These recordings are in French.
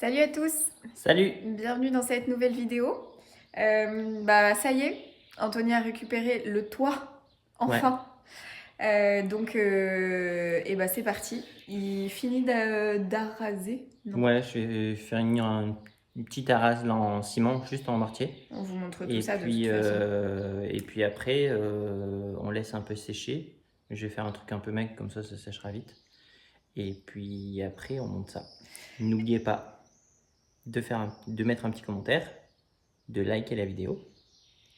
Salut à tous, Salut! bienvenue dans cette nouvelle vidéo. Ça y est, Anthony a récupéré le toit, Ouais, enfin. C'est parti. Il finit d'arraser, non? ouais, je vais faire une petite arase là en ciment, juste en mortier. On vous montre tout Et ça de toute puis, façon. après, on laisse un peu sécher. Je vais faire un truc un peu maigre, comme ça séchera vite. Et puis après, on monte ça. N'oubliez pas de mettre un petit commentaire, de liker la vidéo.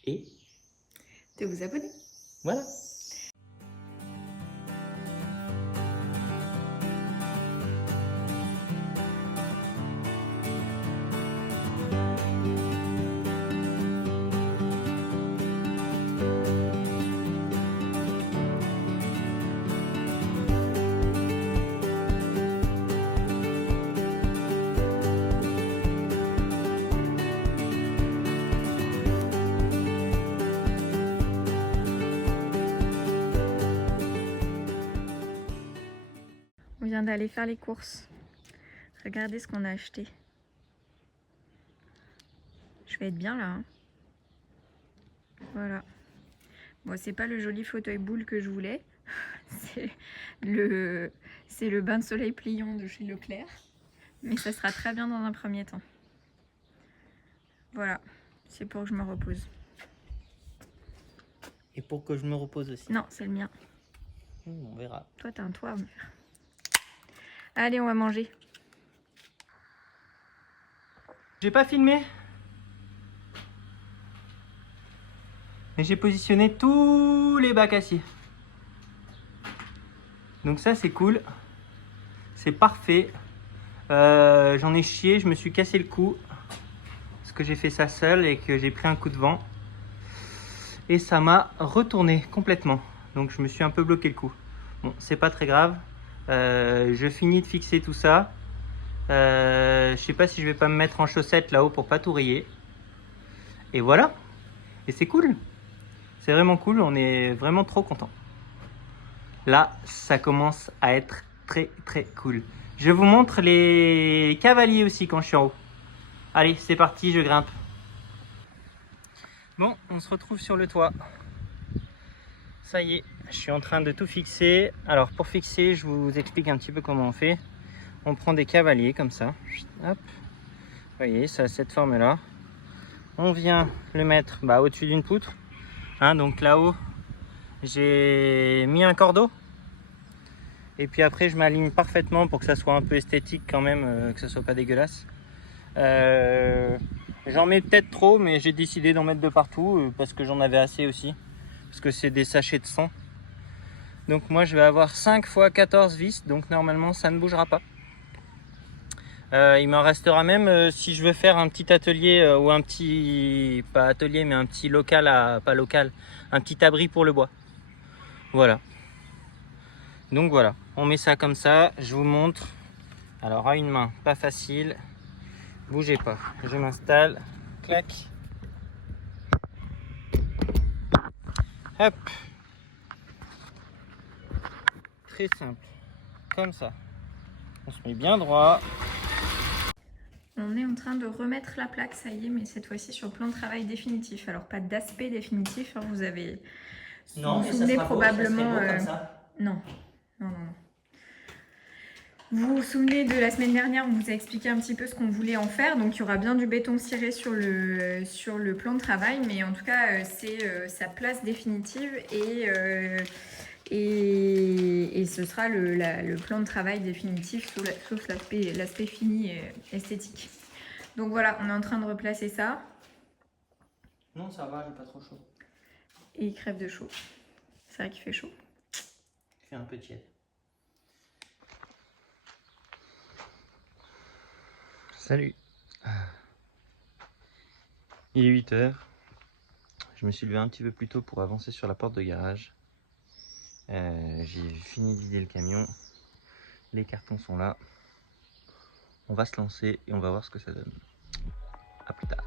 Et De vous abonner. voilà! On vient d'aller faire les courses. Regardez ce qu'on a acheté. Je vais être bien là, hein. Voilà. Bon, c'est pas le joli fauteuil boule que je voulais. C'est le bain de soleil pliant de chez Leclerc. Mais ça sera très bien dans un premier temps. Voilà, c'est pour que je me repose. Et pour que je me repose aussi. Non, c'est le mien. On verra. Toi, t'as un toit à me faire. Allez, on va manger. J'ai pas filmé, mais j'ai positionné tous les bacs aciers. Donc ça c'est cool, c'est parfait. J'en ai chié, je me suis cassé le cou parce que j'ai fait ça seul et que j'ai pris un coup de vent et ça m'a retourné complètement. Donc je me suis un peu bloqué le cou. Bon, c'est pas très grave. Je finis de fixer tout ça. Je sais pas si je vais pas me mettre en chaussettes là-haut pour pas tout rayer. Et voilà. Et c'est cool. C'est vraiment cool. On est vraiment trop content. Là, ça commence à être très très cool. Je vous montre les cavaliers aussi quand je suis en haut. Allez, c'est parti, je grimpe. Bon, on se retrouve sur le toit. Ça y est, je suis en train de tout fixer. Alors pour fixer, je vous explique un petit peu comment on fait. On prend des cavaliers comme ça. Hop. Vous voyez, ça a cette forme-là. On vient le mettre au-dessus d'une poutre. Donc là-haut, j'ai mis un cordeau. Et puis après, je m'aligne parfaitement pour que ça soit un peu esthétique quand même, que ça soit pas dégueulasse. J'en mets peut-être trop, mais j'ai décidé d'en mettre de partout parce que j'en avais assez aussi. Parce que c'est des sachets de 100. Donc moi, je vais avoir 5 x 14 vis, donc normalement, ça ne bougera pas. Il m'en restera même si je veux faire un petit atelier ou un petit, pas atelier, mais un petit local, pas local, un petit abri pour le bois. Voilà. Donc voilà, on met ça comme ça, je vous montre. Alors à une main, pas facile. Bougez pas, je m'installe, clac. Hop. Très simple, comme ça. On se met bien droit. On est en train de remettre la plaque, ça y est, mais cette fois-ci sur le plan de travail définitif. Alors pas d'aspect définitif, hein, vous avez... Non, vous mais vous ça souvenez sera beau, ça serait probablement... beau comme ça. Non, non, non, non. Vous vous souvenez de la semaine dernière, on vous a expliqué un petit peu ce qu'on voulait en faire. Donc il y aura bien du béton ciré sur le plan de travail, mais en tout cas c'est sa place définitive et ce sera le plan de travail définitif sauf l'aspect fini et esthétique. Donc voilà, on est en train de replacer ça. Non, ça va, j'ai pas trop chaud. Et il crève de chaud. C'est vrai qu'il fait chaud. Il fait un peu tiède. Salut. Il est 8 h. Je me suis levé un petit peu plus tôt pour avancer sur la porte de garage. J'ai fini de vider le camion. Les cartons sont là. On va se lancer et on va voir ce que ça donne. A plus tard.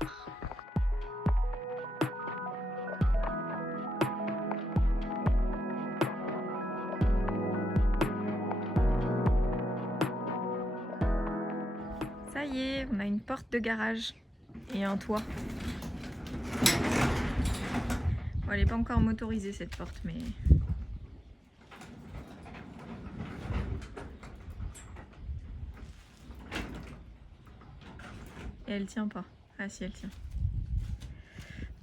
Ça y y est, on a une porte de garage et un toit. Bon, elle n'est pas encore motorisée cette porte, mais... Et elle tient pas. Ah si, elle tient.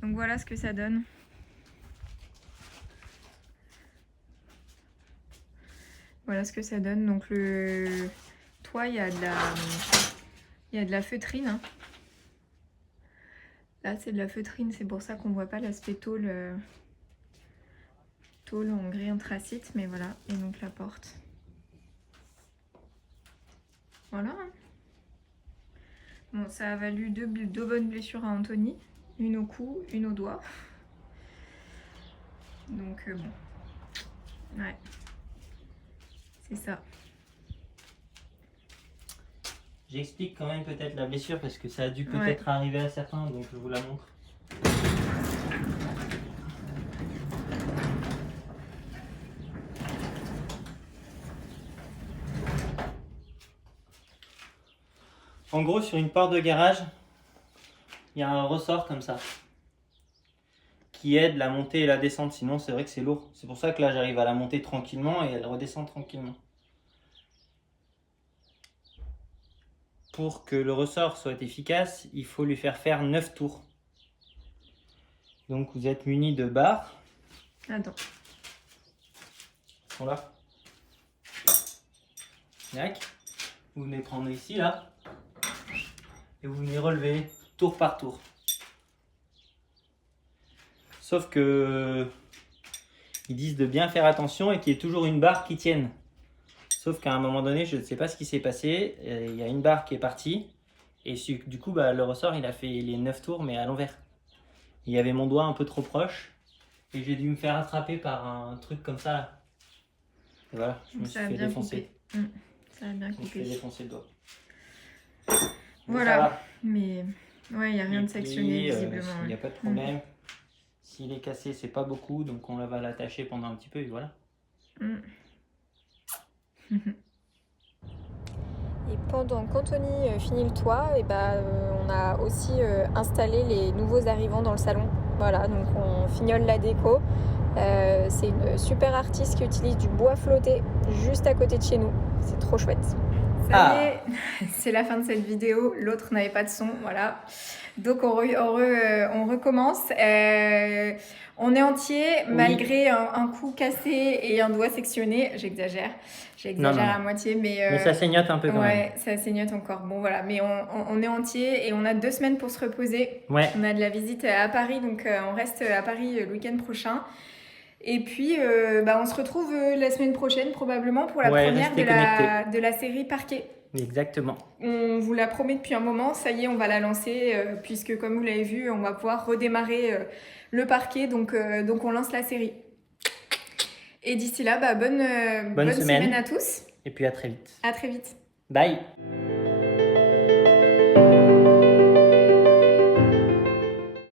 Donc voilà ce que ça donne. Voilà ce que ça donne. Donc le toit, il y a de la feutrine. Hein. Là, c'est de la feutrine, c'est pour ça qu'on voit pas l'aspect tôle en gris anthracite, mais voilà. Et donc la porte. Voilà. Bon, ça a valu deux bonnes blessures à Anthony. Une au cou, une au doigt. Donc bon. Ouais. C'est ça. J'explique quand même peut-être la blessure parce que ça a dû peut-être arriver à certains, donc je vous la montre. En gros, sur une porte de garage, il y a un ressort comme ça qui aide la montée et la descente. Sinon, c'est vrai que c'est lourd. C'est pour ça que là, j'arrive à la monter tranquillement et elle redescend tranquillement. Pour que le ressort soit efficace, il faut lui faire 9 tours. Donc, vous êtes muni de barres. Attends. Ils sont là. Tac. Vous venez prendre ici, là. Et vous venez relever tour par tour. Sauf que ils disent de bien faire attention et qu'il y ait toujours une barre qui tienne. Sauf qu'à un moment donné, je ne sais pas ce qui s'est passé. Il y a une barre qui est partie. Et du coup, le ressort, il a fait les 9 tours, mais à l'envers. Il y avait mon doigt un peu trop proche. Et j'ai dû me faire attraper par un truc comme ça. Là. Et voilà, je me suis fait défoncer. Ça a bien coupé. Je me suis fait défoncer le doigt. Voilà. Mais ouais, il n'y a rien de sectionné visiblement. Il n'y a pas de problème. S'il est cassé, c'est pas beaucoup. Donc on va l'attacher pendant un petit peu et voilà. Et pendant qu'Anthony finit le toit, on a aussi installé les nouveaux arrivants dans le salon. Voilà, donc on fignole la déco. C'est une super artiste qui utilise du bois flotté juste à côté de chez nous. C'est trop chouette. Ça y est, c'est la fin de cette vidéo. L'autre n'avait pas de son, voilà. Donc on recommence. On est entier, oui. Malgré un cou cassé et un doigt sectionné. J'exagère à moitié, mais ça saignote un peu quand même. Ouais, ça saignote encore. Bon voilà, mais on est entier et on a 2 semaines pour se reposer. Ouais. On a de la visite à Paris, donc on reste à Paris le week-end prochain. Et puis, on se retrouve la semaine prochaine probablement pour la première de la série Parquet. Exactement. On vous l'a promis depuis un moment, ça y est, on va la lancer puisque comme vous l'avez vu, on va pouvoir redémarrer le Parquet, donc on lance la série. Et d'ici là, bonne semaine à tous. Et puis à très vite. À très vite. Bye.